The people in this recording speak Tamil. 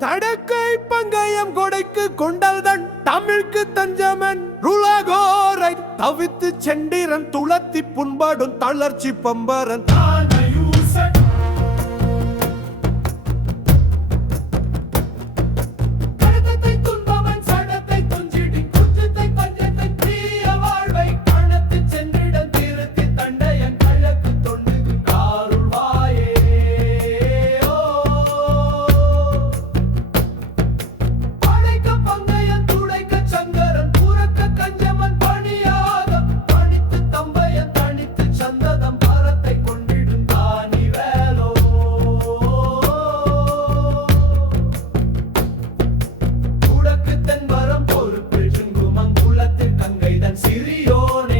தடக்கை பங்கயம் கொடைக்கு கொண்டல்தன் தமிழ்க்கு தஞ்சமன். ருளகோரை தவித்து செண்டிரன் துளத்தி புண்பாடும் தளர்ச்சி பம்பரன். millones.